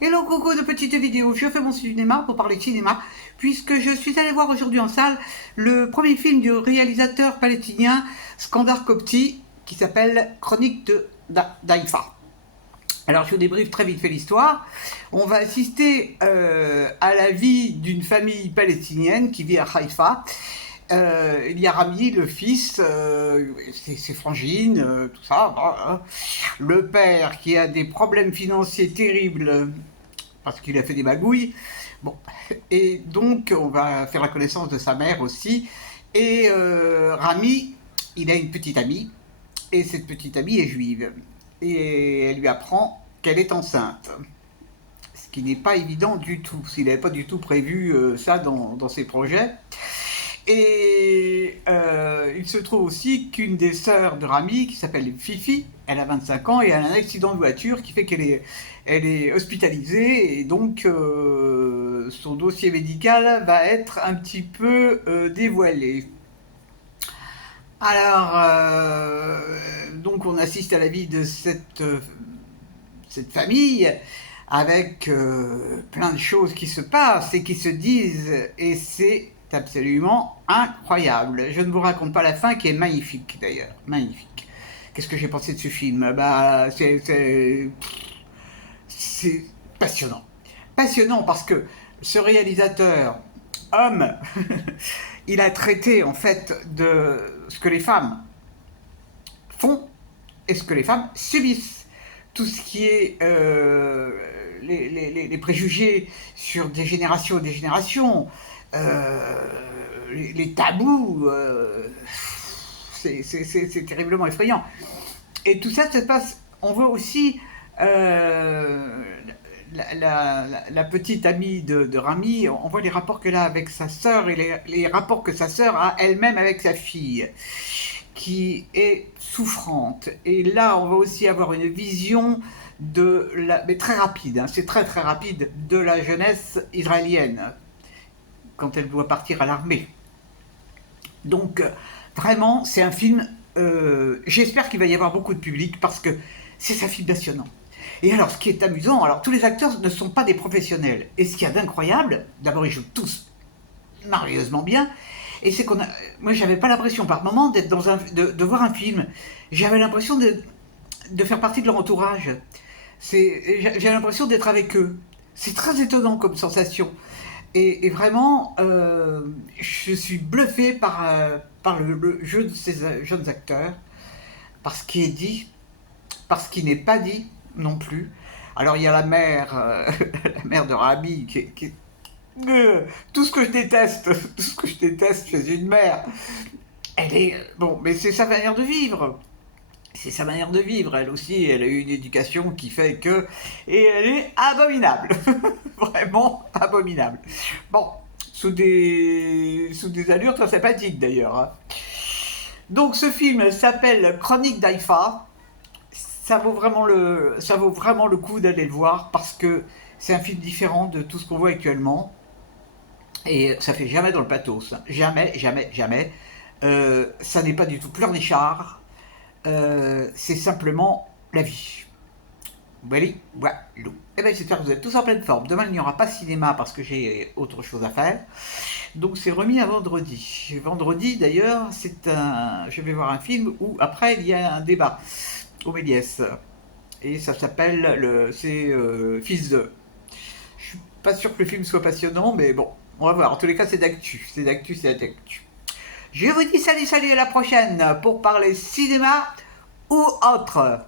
Hello coucou de petites vidéos, je fais mon cinéma pour parler de cinéma, puisque je suis allé voir aujourd'hui en salle le premier film du réalisateur palestinien Skandar Kopti, qui s'appelle Chronique d'Haïfa. Alors je vous débriefe très vite fait l'histoire. On va assister à la vie d'une famille palestinienne qui vit à Haïfa. Il y a Rami, le fils, ses frangines, tout ça. Bah, le père qui a des problèmes financiers terribles parce qu'il a fait des magouilles. Bon, et donc on va faire la connaissance de sa mère aussi. Et Rami, il a une petite amie, et cette petite amie est juive. Et elle lui apprend qu'elle est enceinte. Ce qui n'est pas évident du tout. Il n'avait pas du tout prévu ça dans ses projets. Et il se trouve aussi qu'une des sœurs de Rami, qui s'appelle Fifi, elle a 25 ans et elle a un accident de voiture qui fait qu'elle est hospitalisée, et donc son dossier médical va être un petit peu dévoilé. Alors, donc on assiste à la vie de cette famille avec plein de choses qui se passent et qui se disent, et c'est absolument incroyable. Je ne vous raconte pas la fin, qui est magnifique d'ailleurs, magnifique. Qu'est-ce que j'ai pensé de ce film? Bah, c'est passionnant. Passionnant parce que ce réalisateur, homme, il a traité en fait de ce que les femmes font et ce que les femmes subissent. Tout ce qui est les préjugés sur des générations et des générations, les tabous, c'est terriblement effrayant. Et tout ça se passe, on voit aussi la petite amie de Rami, on voit les rapports qu'elle a avec sa sœur et les rapports que sa sœur a elle-même avec sa fille, qui est souffrante. Et là, on va aussi avoir une vision mais très rapide, hein, c'est très très rapide, de la jeunesse israélienne, quand elle doit partir à l'armée. Donc, vraiment, c'est un film, j'espère qu'il va y avoir beaucoup de public, parce que c'est un film passionnant. Et alors, ce qui est amusant, alors tous les acteurs ne sont pas des professionnels. Et ce qu'il y a d'incroyable, d'abord ils jouent tous merveilleusement bien, et c'est moi j'avais pas l'impression par moment d'être de voir un film. J'avais l'impression de faire partie de leur entourage. J'ai l'impression d'être avec eux. C'est très étonnant comme sensation. Et vraiment, je suis bluffé par le jeu de ces jeunes acteurs, par ce qui est dit, par ce qui n'est pas dit non plus. Alors il y a la mère, la mère de Rabi, tout ce que je déteste, tout ce que je déteste chez une mère. Elle est bon, mais c'est sa manière de vivre. C'est sa manière de vivre. Elle aussi, elle a eu une éducation qui fait que, et elle est abominable, vraiment abominable. Bon, sous des allures très sympathiques d'ailleurs, hein. Donc ce film s'appelle Chronique d'Haïfa. Ça vaut vraiment le coup d'aller le voir, parce que c'est un film différent de tout ce qu'on voit actuellement. Et ça fait jamais dans le pathos. Jamais, jamais, jamais. Ça n'est pas du tout pleurnichard. C'est simplement la vie. Voilà, voilà. Et bien j'espère que vous êtes tous en pleine forme. Demain il n'y aura pas de cinéma parce que j'ai autre chose à faire. Donc c'est remis à vendredi. Vendredi d'ailleurs, je vais voir un film où après il y a un débat au Méliès. Et ça s'appelle Fils de. Je suis pas sûr que le film soit passionnant, mais bon, on va voir. En tous les cas, c'est d'actu. C'est d'actu, c'est d'actu. Je vous dis salut, salut, à la prochaine pour parler cinéma ou autre.